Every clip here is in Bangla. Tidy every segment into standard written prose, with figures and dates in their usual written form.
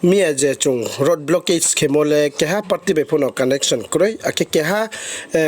Mia je chung road blockage khemole keha party be phono connection kroi ake keha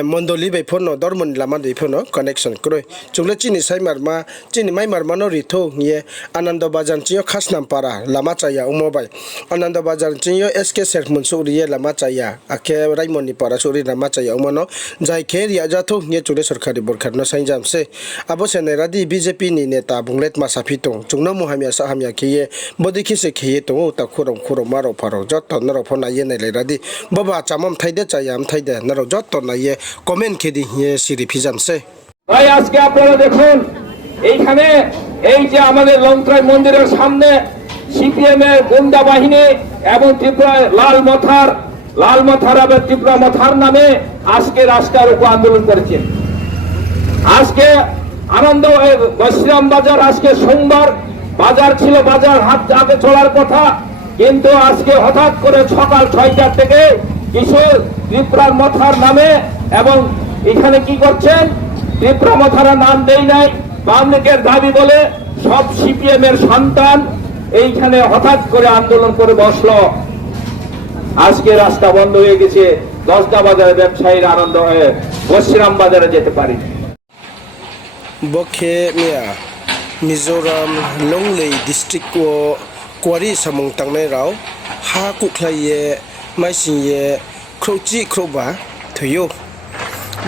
mondoli be phono dormon lama de phono connection kroi chungle chini sai marma chini mai marma no ritho ye anando bazar chiyo khasnam para lama chaya umobai anando bazar chiyo sk ser munsuri ye lama chaya ake raimoni para suri lama chaya umono jai khe ria jatho ye chule sarkari borkar no sai jamse abo sene radi BJP ni neta bunglet masafitong chungno muhamya sa hamya khiye bodi khise khiye to ta khuro maro paro jotto naro phona ye ne le radi baba chamam thaide chayam thaide naro jotto na ye comment khedi ye siri ফিজামছে ভাই আজকে আপনারা দেখুন এইখানে এই যে আমাদের লংত্রাই মন্দিরের সামনে সিপিএম এর গুন্ডা বাহিনী এবং ত্রিপুরা লাল মথার এবং ত্রিপুরা মথার নামে আজকে রাস্তার উপর আন্দোলন করেছেন। আজকে আনন্দ বৈশ্রাম বাজার আজকে সোমবার বাজার ছিল, বাজার হাত হাতে চলার কথা, কিন্তু আজকে হঠাৎ করে সকাল 6টার থেকে কিশোর ত্রিপুরার মথার নামে এবং এখানে কি করছেন ত্রিপুরা মথারা নাম দেই নাই বামলীগের দাবি বলে সব সিপিএম এর সন্তান এইখানে হঠাৎ করে আন্দোলন করে বসলো। আজকে রাস্তা বন্ধ হয়ে গেছে, 10টা বাজারে ব্যবসায়ীরা আনন্দ হয়ে বৈশ্রাম বাজারে যেতে পারে। বখে মিয়া Mizoram লংলেই district O query সামং তাংনাই Rao Ha কুখলাইয়ে মাইসিয়ে খ্রৌচি খ্রৌবা থৈयो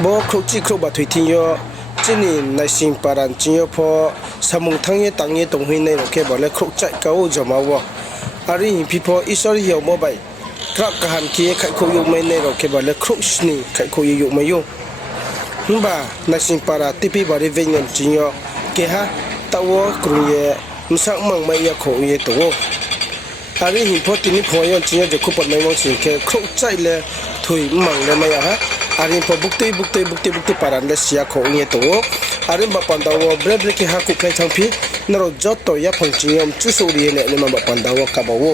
bo khrochi khroba thwithiyo chini naising paran chiyo pho samung thangye tangye tonghui nei roke bole khrochai kau jamawo ari hipho isor hiyo mobai krak kahan ki khai kho yu mai nei roke bole khrochni khai kho yu mayo himba naising para tipi bari vengen chiyo keha tawo kruye msak mang mai ya kho ye to ari hipho tini phoyon chiyo je khupon mai mong sin ke khrochai le thui mang le mai ha ari po bukti paran le sia kho nge to ari ba pandawo brebre ki ha ku kai thangpi naro jotto ya phangchiyom chusuri ne ne ma pandawo kabawo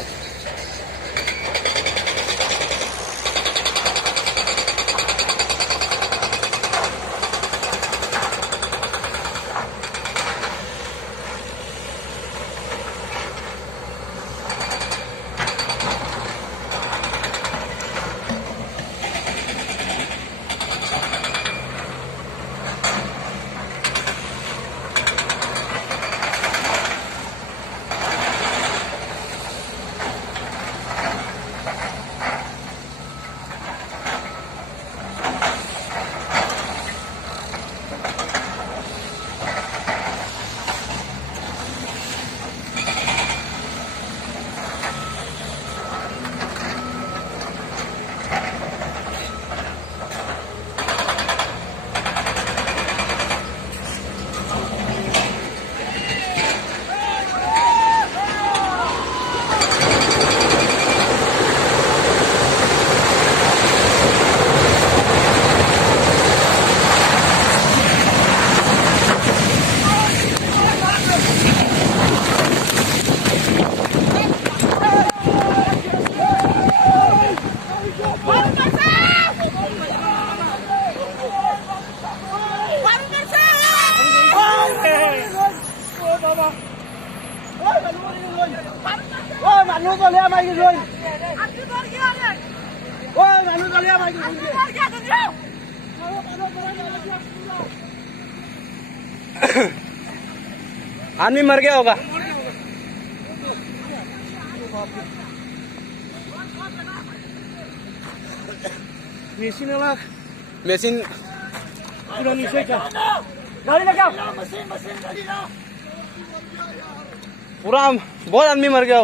মানুষ চলে আমায় কি রই ওই মানুষ চলে আমায় কি आदमी मर गया होगा। मशीन पूरा नीचे क्या गाड़ी लगा पूरा बहुत आदमी मर गया।